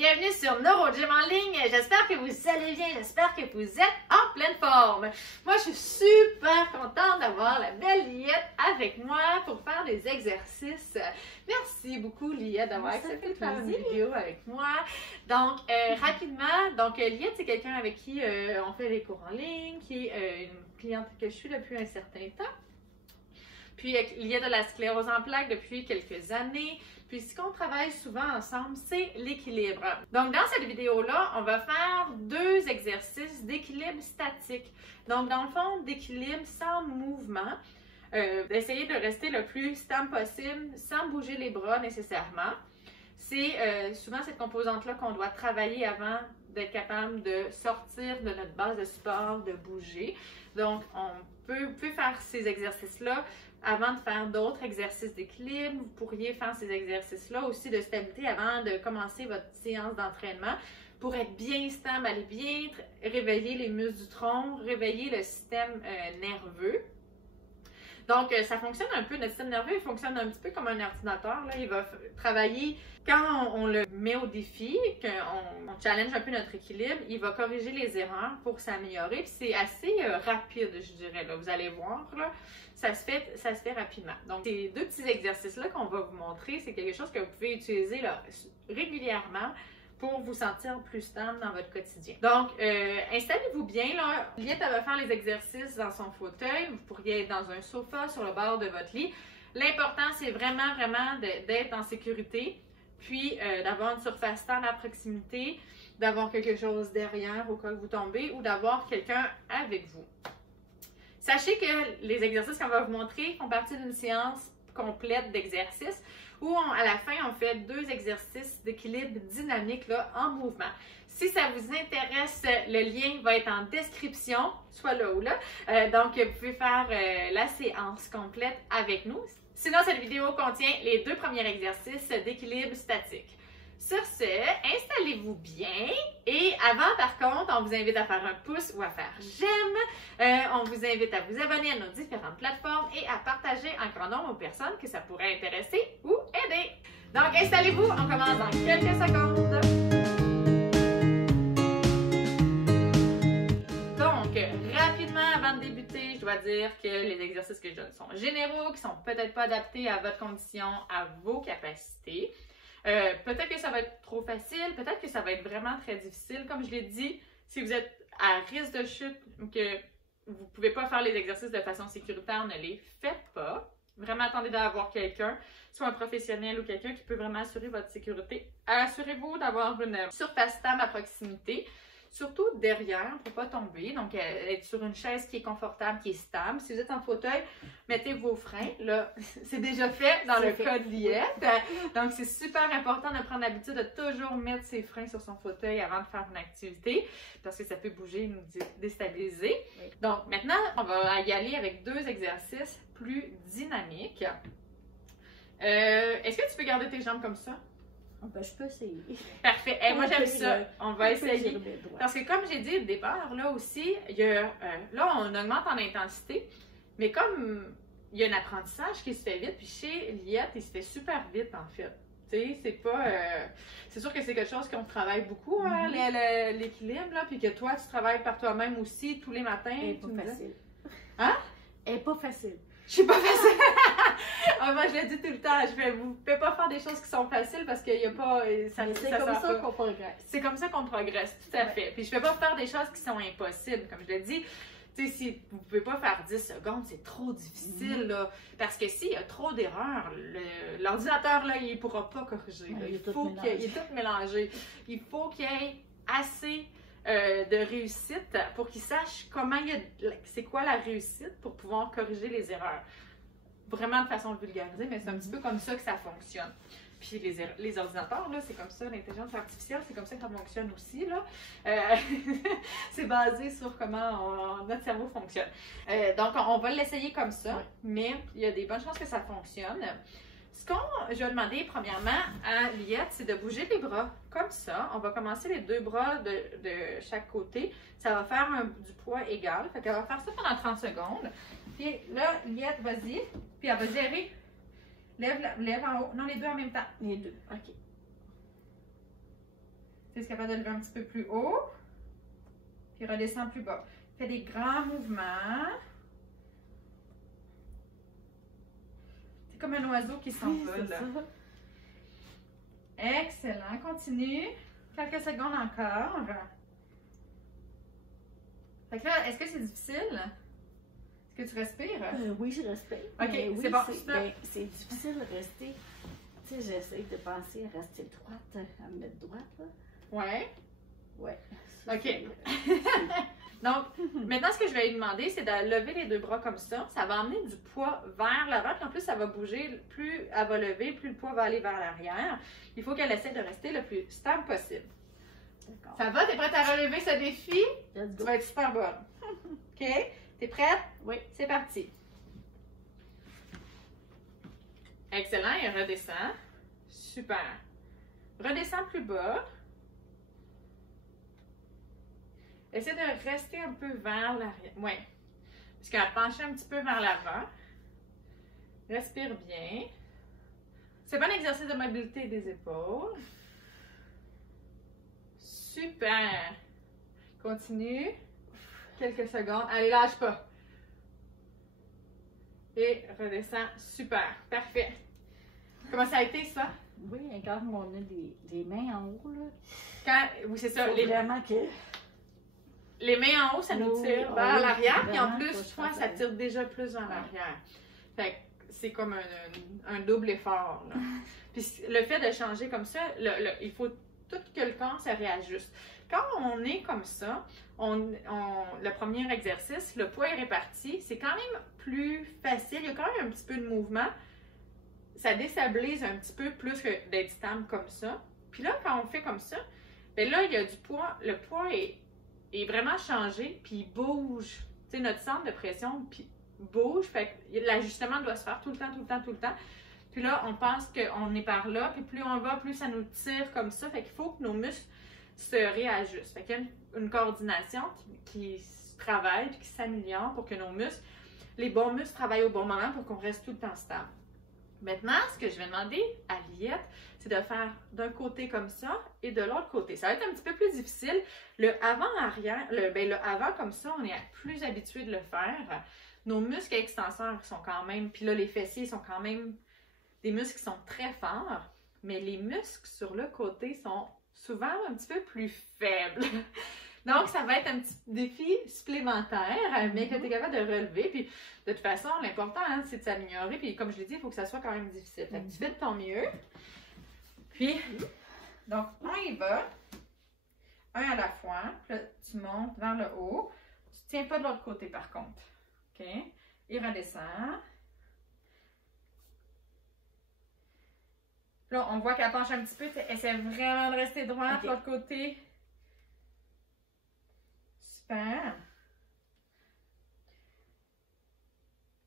bienvenue sur NeuroGym en ligne. J'espère que vous allez bien, j'espère que vous êtes en pleine forme. Moi, je suis super contente d'avoir la belle Liette avec moi pour faire des exercices. Merci beaucoup, Liette, d'avoir accepté de faire une vidéo avec moi. Donc, rapidement, Liette, c'est quelqu'un avec qui on fait des cours en ligne, qui est une cliente que je suis depuis un certain temps. Puis, Liette a la sclérose en plaques depuis quelques années. Puis, ce qu'on travaille souvent ensemble, c'est l'équilibre. Donc, dans cette vidéo-là, on va faire 2 exercices d'équilibre statique. Donc, dans le fond, d'équilibre sans mouvement. D'essayer de rester le plus stable possible sans bouger les bras nécessairement. C'est souvent cette composante-là qu'on doit travailler avant d'être capable de sortir de notre base de support, de bouger. Donc, on peut faire ces exercices-là avant de faire d'autres exercices d'équilibre. Vous pourriez faire ces exercices-là aussi de stabilité avant de commencer votre séance d'entraînement pour être bien stable, aller bien réveiller les muscles du tronc, réveiller le système nerveux. Donc, ça fonctionne un peu, notre système nerveux, il fonctionne un petit peu comme un ordinateur. Là. Il va travailler, quand on le met au défi, qu'on challenge un peu notre équilibre, il va corriger les erreurs pour s'améliorer. Puis c'est assez rapide, je dirais. Là. Vous allez voir, là, ça se fait rapidement. Donc, ces 2 petits exercices-là qu'on va vous montrer, c'est quelque chose que vous pouvez utiliser là, régulièrement pour vous sentir plus stable dans votre quotidien. Donc, installez-vous bien. Là. Liette, elle va faire les exercices dans son fauteuil. Vous pourriez être dans un sofa sur le bord de votre lit. L'important, c'est vraiment d'être en sécurité, puis d'avoir une surface stable à proximité, d'avoir quelque chose derrière au cas où vous tombez ou d'avoir quelqu'un avec vous. Sachez que les exercices qu'on va vous montrer font partie d'une séance complète d'exercices où à la fin, on fait 2 exercices d'équilibre dynamique là, en mouvement. Si ça vous intéresse, le lien va être en description, soit là ou là. Donc, vous pouvez faire la séance complète avec nous. Sinon, cette vidéo contient les 2 premiers exercices d'équilibre statique. Sur ce, installez-vous bien et avant, par contre, on vous invite à faire un pouce ou à faire j'aime. On vous invite à vous abonner à nos différentes plateformes et à partager un grand nombre aux personnes que ça pourrait intéresser ou aider. Donc, installez-vous, on commence dans quelques secondes. Donc, rapidement, avant de débuter, je dois dire que les exercices que je donne sont généraux, qui sont peut-être pas adaptés à votre condition, à vos capacités. Peut-être que ça va être trop facile, peut-être que ça va être vraiment très difficile. Comme je l'ai dit, si vous êtes à risque de chute ou que vous ne pouvez pas faire les exercices de façon sécuritaire, ne les faites pas. Vraiment, attendez d'avoir quelqu'un, soit un professionnel ou quelqu'un qui peut vraiment assurer votre sécurité. Assurez-vous d'avoir une surface stable à proximité. Surtout derrière pour ne pas tomber. Donc, être sur une chaise qui est confortable, qui est stable. Si vous êtes en fauteuil, mettez vos freins. Là, c'est déjà fait dans le cas de Liette. Donc, c'est super important de prendre l'habitude de toujours mettre ses freins sur son fauteuil avant de faire une activité parce que ça peut bouger et nous déstabiliser. Oui. Donc, maintenant, on va y aller avec 2 exercices plus dynamiques. Est-ce que tu peux garder tes jambes comme ça? Ben, je peux essayer. Parfait. Hey, moi, j'aime ça. On va essayer. Parce que comme j'ai dit au départ, là aussi, là, on augmente en intensité, mais comme il y a un apprentissage qui se fait vite, puis chez Liette, il se fait super vite, en fait. Tu sais, c'est pas... c'est sûr que c'est quelque chose qu'on travaille beaucoup, hein, l'équilibre, là, puis que toi, tu travailles par toi-même aussi, tous les matins. Elle est pas facile. Hein? Elle est pas facile. Je suis pas facile. Moi, je le dis tout le temps. Vous ne pouvez pas faire des choses qui sont faciles parce qu'il n'y a pas. C'est comme ça qu'on progresse. C'est comme ça qu'on progresse, tout à fait. Puis je ne peux pas faire des choses qui sont impossibles. Comme je le dis, tu sais, si vous ne pouvez pas faire 10 secondes, c'est trop difficile. Là, parce que s'il y a trop d'erreurs, l'ordinateur, là, il ne pourra pas corriger. Là. Il est tout mélangé. Il faut qu'il y ait assez de réussite pour qu'ils sachent c'est quoi la réussite pour pouvoir corriger les erreurs. Vraiment de façon vulgarisée, mais c'est un petit peu comme ça que ça fonctionne. Puis les ordinateurs, là, c'est comme ça, l'intelligence artificielle, c'est comme ça que ça fonctionne aussi, là. C'est basé sur comment notre cerveau fonctionne. Donc, on va l'essayer comme ça, mais il y a des bonnes chances que ça fonctionne. Ce que je vais demander premièrement à Liette, c'est de bouger les bras comme ça. On va commencer les 2 bras de chaque côté. Ça va faire du poids égal. Fait qu'elle va faire ça pendant 30 secondes. Puis là, Liette, vas-y. Puis elle va gérer. Lève en haut. Non, les 2 en même temps. Les 2. OK. Tu es capable de lever un petit peu plus haut. Puis redescends plus bas. Fais des grands mouvements. C'est comme un oiseau qui s'envole. Excellent. Continue. Quelques secondes encore. Fait que là, est-ce que c'est difficile? Est-ce que tu respires? Oui, je respire. Ok, oui, c'est bon. C'est difficile de rester. Tu sais, j'essaie de penser à rester droite, à me mettre droite. Là. Ouais. Ouais. OK. Donc, maintenant, ce que je vais lui demander, c'est de lever les deux bras comme ça. Ça va emmener du poids vers l'avant. Puis en plus, ça va bouger. Plus elle va lever, plus le poids va aller vers l'arrière. Il faut qu'elle essaie de rester le plus stable possible. Ça va? T'es prête à relever ce défi? Tu vas être super bonne. OK? T'es prête? Oui. C'est parti. Excellent. Et redescend. Super. Redescends plus bas. Essaie de rester un peu vers l'arrière. Oui. Parce qu'elle penche un petit peu vers l'avant. Respire bien. C'est un bon exercice de mobilité des épaules. Super. Continue. Quelques secondes. Allez, lâche pas. Et redescends. Super. Parfait. Comment ça a été, ça? Oui, quand on a des mains en haut, là. Oui, c'est ça. Vraiment que... Les mains en haut, ça nous tire vers l'arrière. Puis en vraiment, plus, je crois, ça tire déjà plus vers l'arrière. Fait que c'est comme un double effort. Là. Puis le fait de changer comme ça, il faut tout que le corps se réajuste. Quand on est comme ça, le premier exercice, le poids est réparti, c'est quand même plus facile. Il y a quand même un petit peu de mouvement. Ça déstabilise un petit peu plus que d'être stable comme ça. Puis là, quand on fait comme ça, bien là, il y a du poids. Le poids est vraiment changé, puis il bouge. Tu sais, notre centre de pression bouge, fait que l'ajustement doit se faire tout le temps, tout le temps, tout le temps. Puis là, on pense qu'on est par là, puis plus on va, plus ça nous tire comme ça. Fait qu'il faut que nos muscles se réajustent. Fait qu'il y a une coordination qui se travaille, puis qui s'améliore pour que nos muscles, les bons muscles travaillent au bon moment pour qu'on reste tout le temps stable. Maintenant, ce que je vais demander à Liette, c'est de faire d'un côté comme ça et de l'autre côté. Ça va être un petit peu plus difficile. Le avant-arrière, le avant comme ça, on est plus habitué de le faire. Nos muscles extenseurs sont quand même, puis là, les fessiers sont quand même des muscles qui sont très forts, mais les muscles sur le côté sont souvent un petit peu plus faibles. Donc, ça va être un petit défi supplémentaire, mais que tu es capable de relever. Puis, de toute façon, l'important, hein, c'est de s'améliorer. Puis, comme je l'ai dit, il faut que ça soit quand même difficile. Fait que tu fais de ton mieux. Puis, donc, on y va. Un à la fois. Puis là, tu montes vers le haut. Tu ne tiens pas de l'autre côté, par contre. OK? Et redescends. Là, on voit qu'elle penche un petit peu. Essaie vraiment de rester droite de l'autre côté. Super.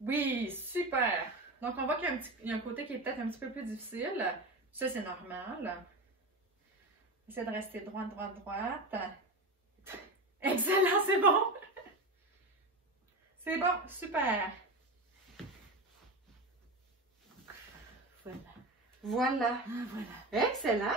Oui, super. Donc, on voit qu'il y a un côté qui est peut-être un petit peu plus difficile. Ça, c'est normal. Essaie de rester droite, droite, droite. Excellent, c'est bon. C'est bon, super. Voilà. Voilà. Excellent.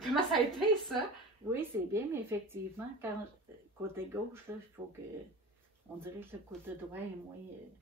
Comment ça a été, ça? Oui, c'est bien, mais effectivement, quand côté gauche, là, il faut que... On dirait que le côté droit est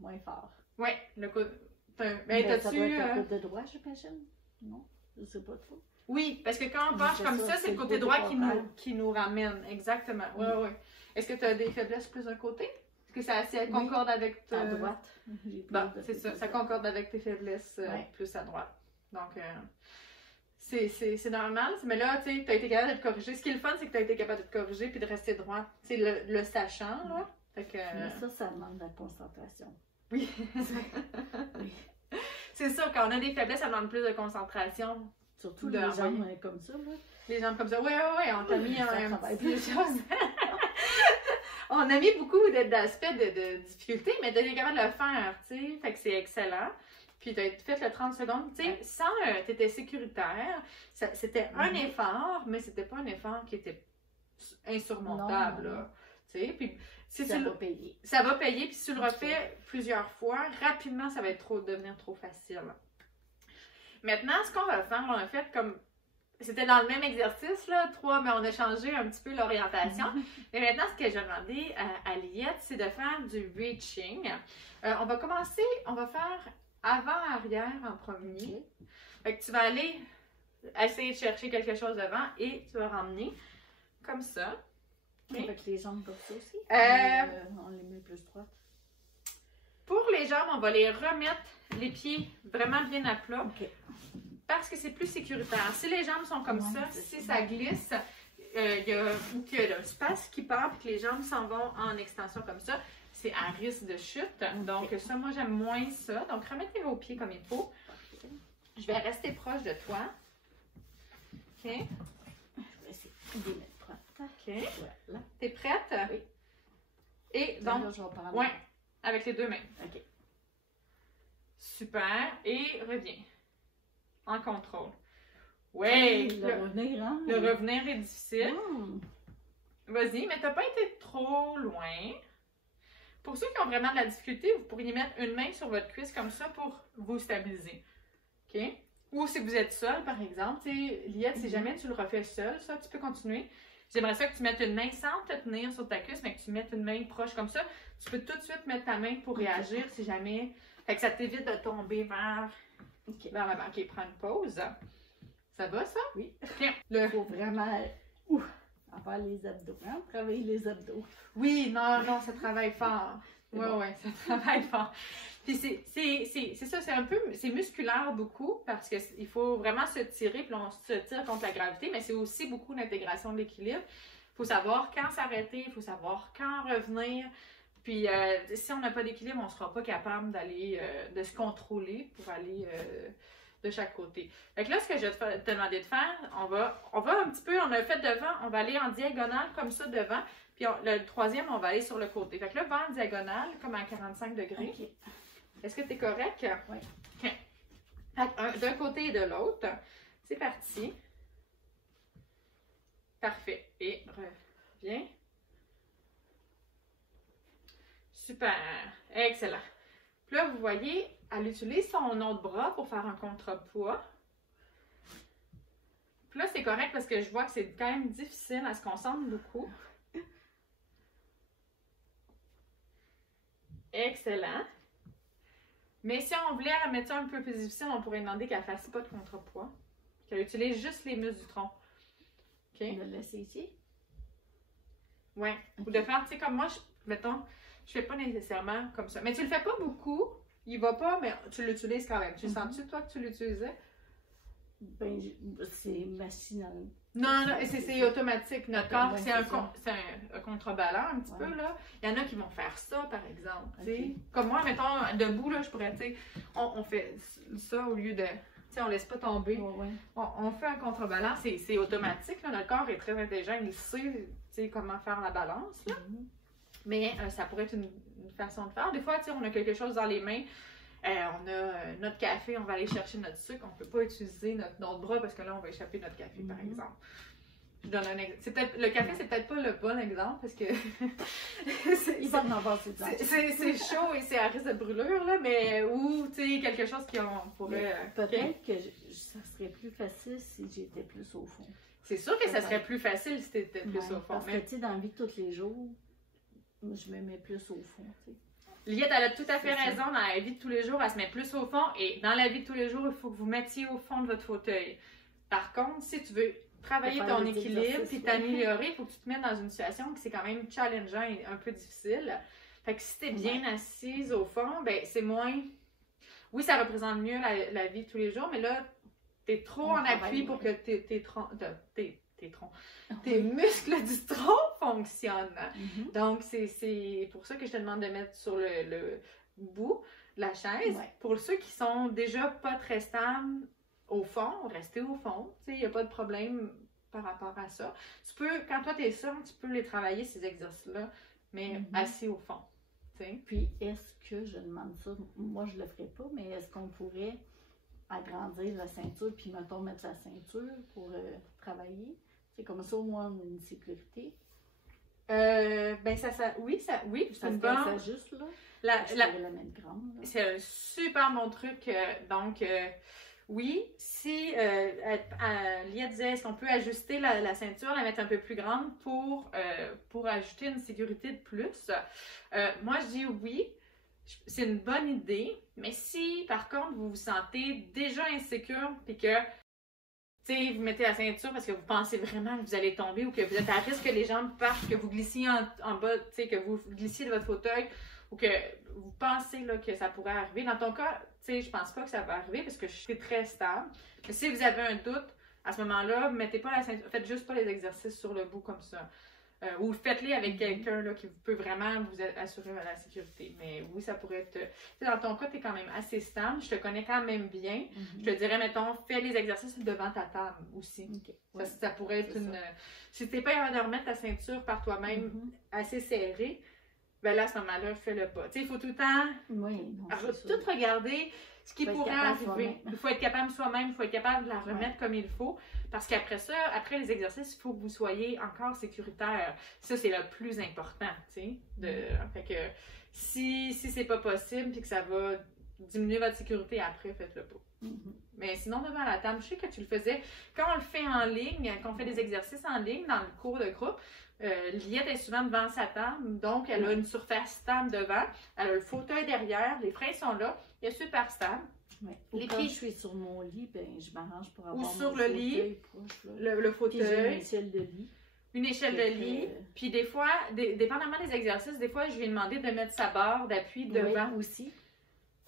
moins fort. Oui, le côté... Ben, ça doit être le côté droit, j'imagine? Non? Je sais pas trop. Oui, parce que quand on penche comme ça, c'est le côté droit qui nous ramène. Exactement. Oui, oui. Est-ce que tu as des faiblesses plus d'un côté? Est-ce que ça concorde avec... À droite. Bon, c'est ça. Ça concorde avec tes faiblesses plus à droite. Donc, c'est normal. Mais là, tu sais, tu as été capable de te corriger. Ce qui est le fun, c'est que tu as été capable de te corriger puis de rester droit. C'est le sachant, là. Fait que, mais ça demande de la concentration. Oui. Oui. C'est sûr, quand on a des faiblesses, ça demande plus de concentration. Surtout les jambes comme ça, là. Les jambes comme ça. Oui, oui, oui. On t'a mis un petit chose. On a mis beaucoup d'aspects de difficulté, mais tu es capable de le faire, tu sais. Fait que c'est excellent. Puis tu as fait le 30 secondes, tu sais, sans, tu étais sécuritaire. C'était un effort, mais c'était pas un effort qui était insurmontable, là. Tu sais, puis si ça va payer. Ça va payer, puis si tu le refais plusieurs fois, rapidement, ça va devenir trop facile. Maintenant, ce qu'on va faire, on a fait comme c'était dans le même exercice, là, 3, mais on a changé un petit peu l'orientation. Mais maintenant, ce que j'ai demandé à Liette, c'est de faire du reaching. On va commencer, on va faire avant-arrière en premier. Fait que tu vas aller essayer de chercher quelque chose devant et tu vas ramener comme ça. Okay. Avec les jambes comme ça aussi? On les met plus droites. Pour les jambes, on va les remettre les pieds vraiment bien à plat. Okay. Parce que c'est plus sécuritaire. Si les jambes sont comme ça, si ça glisse, il y a un espace qui part et que les jambes s'en vont en extension comme ça, c'est à risque de chute. Okay. Donc ça, moi, j'aime moins ça. Donc, remettez vos pieds comme il faut. Je vais rester proche de toi. OK. Je vais essayer de les mettre droite. OK. Voilà. T'es prête? Oui. Et donc, ouais, avec les deux mains. OK. Super. Et reviens. En contrôle. Oui! Le revenir, hein? Le revenir est difficile. Mm. Vas-y, mais t'as pas été trop loin. Pour ceux qui ont vraiment de la difficulté, vous pourriez mettre une main sur votre cuisse comme ça pour vous stabiliser. OK? Ou si vous êtes seul, par exemple, Liette, si jamais tu le refais seul, ça, tu peux continuer. J'aimerais ça que tu mettes une main sans te tenir sur ta cuisse, mais que tu mettes une main proche comme ça. Tu peux tout de suite mettre ta main pour réagir si jamais. Fait que ça t'évite de tomber vers l'avant. OK, prends une pause. Ça va, ça? Oui. Okay. Il faut vraiment avoir les abdos, hein? Travailler les abdos. Oui, non, ça travaille fort. Oui, bon. Ça travaille fort. Puis c'est ça, c'est musculaire beaucoup parce qu'il faut vraiment se tirer, puis on se tire contre la gravité, mais c'est aussi beaucoup d'intégration de l'équilibre. Il faut savoir quand s'arrêter, il faut savoir quand revenir. Puis si on n'a pas d'équilibre, on ne sera pas capable d'aller, de se contrôler pour aller de chaque côté. Fait que là, ce que je vais te demander de faire, on va un petit peu, on a fait devant, on va aller en diagonale comme ça devant. Puis le troisième, on va aller sur le côté. Fait que là, va en diagonale, comme à 45 degrés. Okay. Est-ce que tu es correct? Oui. OK. D'un côté et de l'autre. C'est parti. Parfait. Et reviens. Super. Excellent. Puis là, vous voyez, elle utilise son autre bras pour faire un contrepoids. Puis là, c'est correct parce que je vois que c'est quand même difficile, elle se concentre beaucoup. Excellent. Mais si on voulait mettre ça un peu plus difficile, on pourrait demander qu'elle ne fasse pas de contrepoids. Qu'elle utilise juste les muscles du tronc. OK? On va le laisser ici? Oui. Ou de faire, tu sais, comme moi, mettons, je fais pas nécessairement comme ça. Mais tu le fais pas beaucoup. Il va pas, mais tu l'utilises quand même. Tu sens-tu, toi, que tu l'utilisais? Ben, c'est machinal. Non, c'est automatique. Notre corps, c'est un contrebalan un petit peu, là. Il y en a qui vont faire ça, par exemple. Okay. Comme moi, mettons, debout, là, je pourrais, tu sais, on fait ça au lieu de... Tu sais, on laisse pas tomber. On fait un contrebalan, c'est automatique, là. Notre corps est très intelligent, il sait, tu sais, comment faire la balance, là. Mais ça pourrait être une façon de faire. Des fois, tu sais, on a quelque chose dans les mains. On a notre café, on va aller chercher notre sucre. On ne peut pas utiliser notre bras parce que là, on va échapper notre café, par exemple. Je donne un exemple. Le café, c'est peut-être pas le bon exemple parce que il va en avoir c'est chaud et c'est à risque de brûlure, là, mais ou tu sais, quelque chose qu'on pourrait. Peut-être que ça serait plus facile si j'étais plus au fond. C'est sûr que ça serait plus facile si tu étais plus au fond. Parce que tu sais, dans la vie de tous les jours, je me mets plus au fond, tu sais. Liette, elle a tout à fait raison. Dans la vie de tous les jours, elle se met plus au fond. Et dans la vie de tous les jours, il faut que vous mettiez au fond de votre fauteuil. Par contre, si tu veux travailler ton équilibre et t'améliorer, il faut que tu te mettes dans une situation qui c'est quand même challengeant et un peu difficile. Fait que si tu es bien assise au fond, ben c'est moins... Oui, ça représente mieux la vie de tous les jours, mais là, tu es trop en appui pour que tes muscles du tronc fonctionnent. Donc, c'est pour ça que je te demande de mettre sur le bout de la chaise. Pour ceux qui sont déjà pas très stables au fond, restez au fond. Il n'y a pas de problème par rapport à ça. Tu peux, quand toi, tu es sûr, tu peux les travailler, ces exercices-là, mais assis au fond. T'sais. Puis, est-ce que, je demande ça, moi, je le ferais pas, mais est-ce qu'on pourrait agrandir la ceinture puis, mettons, mettre la ceinture pour travailler? C'est comme ça, au moins, on a une sécurité. Ben, oui, c'est une bonne... Ça juste, là. Je pourrais la mettre grande. C'est un super bon truc. Donc, oui, si Lia disait, est-ce qu'on peut ajuster la ceinture, la mettre un peu plus grande pour ajouter une sécurité de plus? Moi, je dis oui, c'est une bonne idée, mais si par contre vous vous sentez déjà insécure et que vous mettez la ceinture parce que vous pensez vraiment que vous allez tomber ou que vous êtes à risque que les jambes partent, que vous glissiez en bas, que vous glissiez de votre fauteuil ou que vous pensez là, que ça pourrait arriver. Dans ton cas, je pense pas que ça va arriver parce que je suis très stable. Mais si vous avez un doute, à ce moment-là, mettez pas la ceinture, faites juste pas les exercices sur le bout comme ça. Ou faites-les avec quelqu'un qui peut vraiment vous assurer la sécurité. Mais oui, ça pourrait être... dans ton cas, tu es quand même assez stable. Je te connais quand même bien. Je te dirais, mettons, fais les exercices devant ta table aussi. Ça pourrait être une... Si tu n'es pas capable de remettre ta ceinture par toi-même assez serrée, ben là, à ce moment-là, fais-le pas. Il faut tout le temps tout regarder ce qui pourrait arriver. Il faut être capable soi-même, il faut être capable de la remettre comme il faut. Parce qu'après ça, après les exercices, il faut que vous soyez encore sécuritaire. Ça, c'est le plus important, Fait que si c'est pas possible et que ça va diminuer votre sécurité après, faites-le pas. Mais sinon, devant la table, je sais que tu le faisais. Quand on le fait en ligne, quand on fait des exercices en ligne dans le cours de groupe, Liette est souvent devant sa table, donc elle a une surface stable devant, elle a le fauteuil derrière, les freins sont là, il est super stable. Ou quand je suis sur mon lit, ben, je m'arrange pour avoir sur le lit, proche, le fauteuil. Puis j'ai une échelle de lit. Une échelle de lit. Puis des fois, dépendamment des exercices, des fois, je lui ai demandé de mettre sa barre d'appui devant aussi.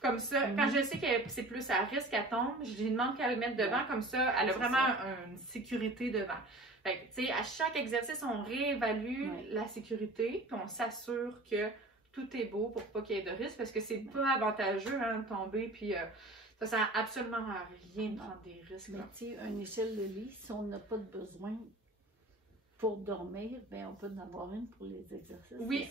Comme ça, quand je sais que c'est plus à risque qu'elle tombe, je lui demande qu'elle le mette devant, comme ça, elle a vraiment une sécurité devant. Fait que, tu sais, à chaque exercice, on réévalue la sécurité, puis on s'assure que tout est beau pour pas qu'il y ait de risque, parce que c'est pas avantageux de tomber, puis ça sert absolument à rien de prendre des risques. Mais tu sais, une échelle de lit, si on n'a pas de besoin pour dormir, ben on peut en avoir une pour les exercices. Oui,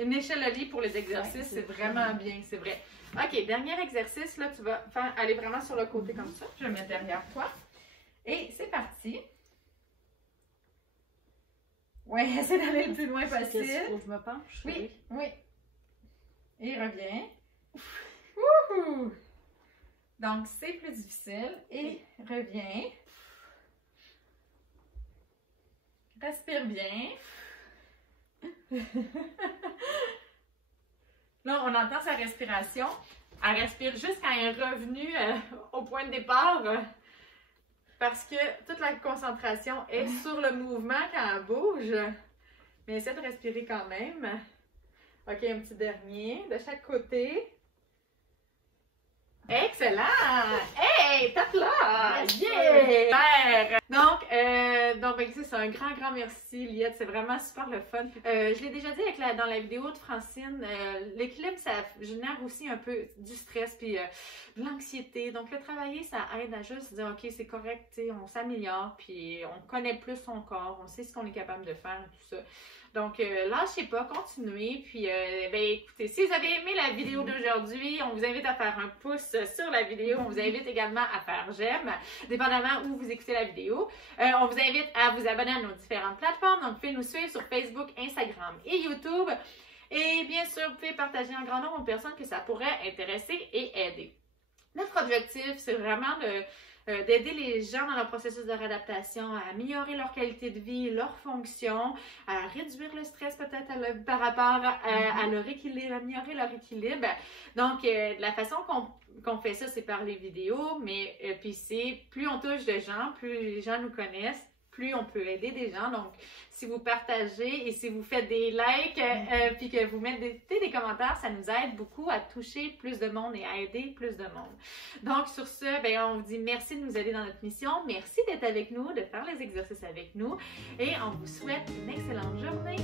une échelle de lit pour les exercices, c'est vraiment bien, c'est vrai. OK, dernier exercice, là, tu vas aller vraiment sur le côté comme ça. Je vais mettre derrière toi. Et c'est parti. Oui, essaie d'aller le plus loin possible. Faut que je me penche? Oui. Et reviens. Wouhou! Donc, c'est plus difficile. Et reviens. Respire bien. Là, on entend sa respiration. Elle respire juste quand elle est revenue au point de départ. Parce que toute la concentration est sur le mouvement quand elle bouge. Mais essaie de respirer quand même. OK, un petit dernier de chaque côté. Excellent! Hey, tape là! Yeah! Donc c'est un grand merci, Liette. C'est vraiment super le fun. Je l'ai déjà dit dans la vidéo de Francine, l'équilibre, ça génère aussi un peu du stress puis de l'anxiété. Donc, le travailler, ça aide à juste dire, OK, c'est correct, on s'améliore, puis on connaît plus son corps, on sait ce qu'on est capable de faire et tout ça. Donc, lâchez pas, continuez. Puis, écoutez, si vous avez aimé la vidéo d'aujourd'hui, on vous invite à faire un pouce sur la vidéo. On vous invite également à faire j'aime, dépendamment où vous écoutez la vidéo. On vous invite à vous abonner à nos différentes plateformes. Donc, vous pouvez nous suivre sur Facebook, Instagram et YouTube. Et bien sûr, vous pouvez partager en grand nombre aux personnes que ça pourrait intéresser et aider. Notre objectif, c'est vraiment d'aider les gens dans leur processus de réadaptation à améliorer leur qualité de vie, leur fonction, à réduire le stress peut-être par rapport à leur équilibre, améliorer leur équilibre. Donc, la façon qu'on fait ça, c'est par les vidéos, mais puis c'est plus on touche de gens, plus les gens nous connaissent, plus on peut aider des gens. Donc, si vous partagez et si vous faites des likes, puis que vous mettez des commentaires, ça nous aide beaucoup à toucher plus de monde et à aider plus de monde. Donc, sur ce, on vous dit merci de nous aider dans notre mission. Merci d'être avec nous, de faire les exercices avec nous. Et on vous souhaite une excellente journée.